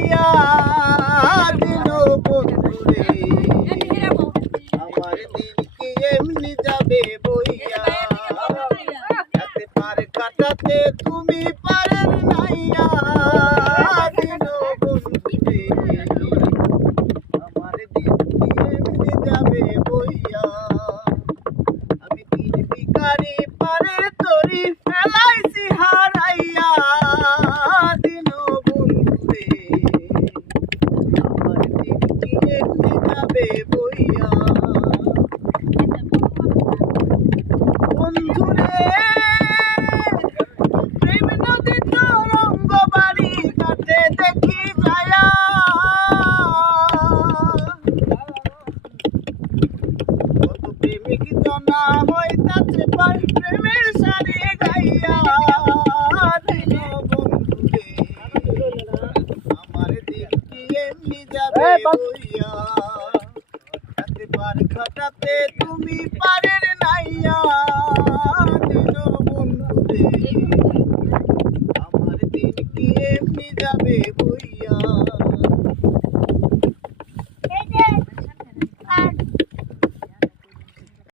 হারাইয়া দিল বন্ধুরে আমার দিন কি এমনি যাবে বইয়া কাটতে পার কাটাতে তুমি পারেন নাইয়া দিল বন্ধুরে আমার দিন কি এমনি যাবে বইয়া আমি দিন ভিখারি পারের তরি ফেলাইছি হারাইয়া দিল বন্ধুরে আমার দিন কি এমনি যাবে বইয়া বন্ধুরে প্রেম নদী তরঙ্গ বাড়ি কাটে দেখি যায়া কত প্রেমিক জনা হইতাছে পার প্রেমের সারি গাইয়া দিল বন্ধুরে আমার দিন কি এমনি যাবে বইয়া কাটতে পার কাটাতে তুমি পারের